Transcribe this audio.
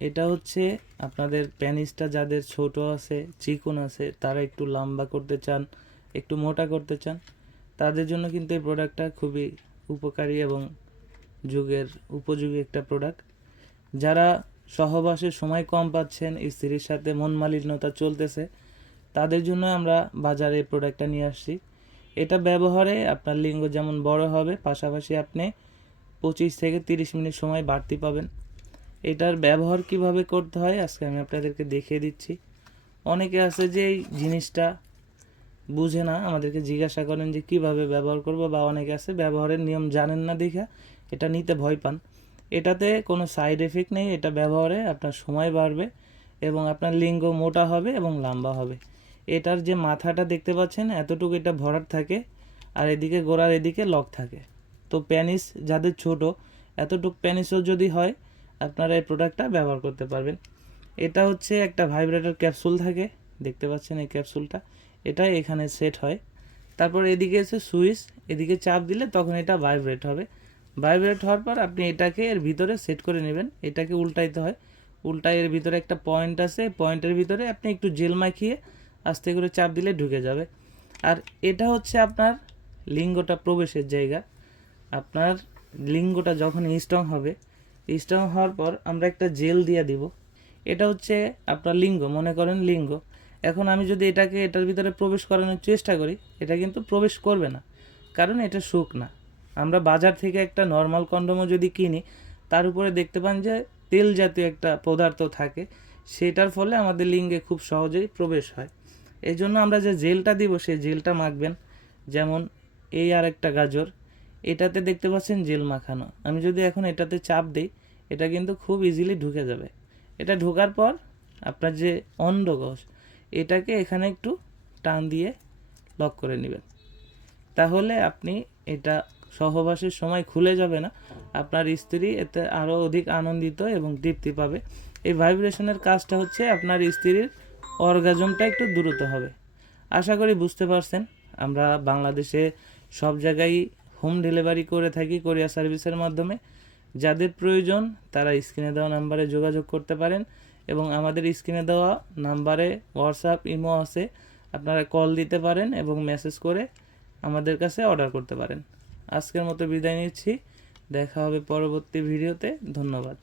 এটা হচ্ছে আপনাদের পেনিসটা যাদের ছোট আছে, চিকন আছে, তারা একটু লম্বা করতে চান, একটু মোটা করতে চান, তাদের জন্য কিন্তু এই প্রোডাক্টটা খুবই উপকারী এবং যুগের উপযোগী একটা প্রোডাক্ট। যারা সহবাসের সময় কম পাচ্ছেন, স্ত্রীর সাথে মন মালিন্যতা চলতেছে, তাদের জন্য আমরা বাজারে এই প্রোডাক্টটা নিয়ে আসছি। এটা ব্যবহারে আপনার লিঙ্গ যেমন বড় হবে, পাশাপাশি আপনি 25 থেকে 30 মিনিট সময় বাড়তি পাবেন। এটার ব্যবহার কিভাবে করতে হয় আজকে আমি আপনাদেরকে দেখিয়ে দিচ্ছি। অনেকে আছে যে এই জিনিসটা বুঝে না, আমাদেরকে জিজ্ঞাসা করেন যে কিভাবে ব্যবহার করব, বা অনেকে আছে ব্যবহারের নিয়ম জানেন না দেখা এটা নিতে ভয় পান। এটাতে কোনো সাইড এফেক্ট নেই। এটা ব্যবহারে আপনার সময় বাড়বে এবং আপনার লিঙ্গ মোটা হবে এবং লম্বা হবে। এটার যে মাথাটা দেখতে পাচ্ছেন এতটুকু এটা ভরাট থাকে, আর এদিকে গোড়ার এদিকে লক থাকে। তো প্যানিস যাদের ছোট, এতটুকু প্যানিসও যদি হয়, আপনারা এই প্রোডাক্টটা ব্যবহার করতে পারবেন। এটা হচ্ছে একটা ভাইব্রেটর ক্যাপসুল থাকে, দেখতে পাচ্ছেন এই ক্যাপসুলটা, এটা এখানে সেট হয়। তারপর এদিকে আছে সুইচ, এদিকে চাপ দিলে তখন এটা ভাইব্রেট হবে। ভাইব্রেট হওয়ার পর আপনি এটাকে এর ভিতরে সেট করে নেবেন। এটাকে উল্টাইতে হয়, উল্টায় এর ভিতরে একটা পয়েন্ট আছে, পয়েন্টের ভিতরে আপনি একটু জেল মাখিয়ে আস্তে করে চাপ দিলে ঢুকে যাবে। আর এটা হচ্ছে আপনার লিঙ্গটা প্রবেশের জায়গা। আপনার লিঙ্গটা যখন স্ট্রং হবে, স্ট্রং হওয়ার পর আমরা একটা জেল দিয়ে দিব। এটা হচ্ছে আপনার লিঙ্গ, মনে করেন লিঙ্গ। এখন আমি যদি এটাকে এটার ভিতরে প্রবেশ করানোর চেষ্টা করি, এটা কিন্তু প্রবেশ করবে না, কারণ এটা সুখ না। আমরা বাজার থেকে একটা নর্মাল কন্ডোমও যদি কিনি, তার উপরে দেখতে পান যে তেল জাতীয় একটা পদার্থ থাকে, সেটার ফলে আমাদের লিঙ্গে খুব সহজেই প্রবেশ হয়। এই জন্য আমরা যে জেলটা দিব, সেই জেলটা মাখবেন। যেমন এই আর একটা গাজর, এটাতে দেখতে পাচ্ছেন জেল মাখানো। আমি যদি এখন এটাতে চাপ দিই, এটা কিন্তু খুব ইজিলি ঢুকে যাবে। এটা ঢোকার পর আপনার যে অন্ডকোষ, এটাকে এখানে একটু টান দিয়ে লক করে নেবেন। তাহলে আপনি এটা সহবাসের সময় খুলে যাবে না, আপনার স্ত্রী এতে আরও অধিক আনন্দিত এবং তৃপ্তি পাবে। এই ভাইব্রেশনের কাজটা হচ্ছে আপনার স্ত্রীর অর্গাজমটা একটু দ্রুত হবে। আশা করি বুঝতে পারছেন। আমরা বাংলাদেশে সব জায়গায় হোম ডেলিভারি করে থাকি কোরিয়ার সার্ভিসের মাধ্যমে। যাদের প্রয়োজন তারা স্ক্রিনে দেওয়া নাম্বারে যোগাযোগ করতে পারেন, এবং আমাদের স্ক্রিনে দেওয়া নাম্বারে হোয়াটসঅ্যাপ, ইমো আছে, আপনারা কল দিতে পারেন এবং মেসেজ করে আমাদের কাছে অর্ডার করতে পারেন। আজকের মতো বিদায় নিচ্ছি, দেখা হবে পরবর্তী ভিডিওতে। ধন্যবাদ।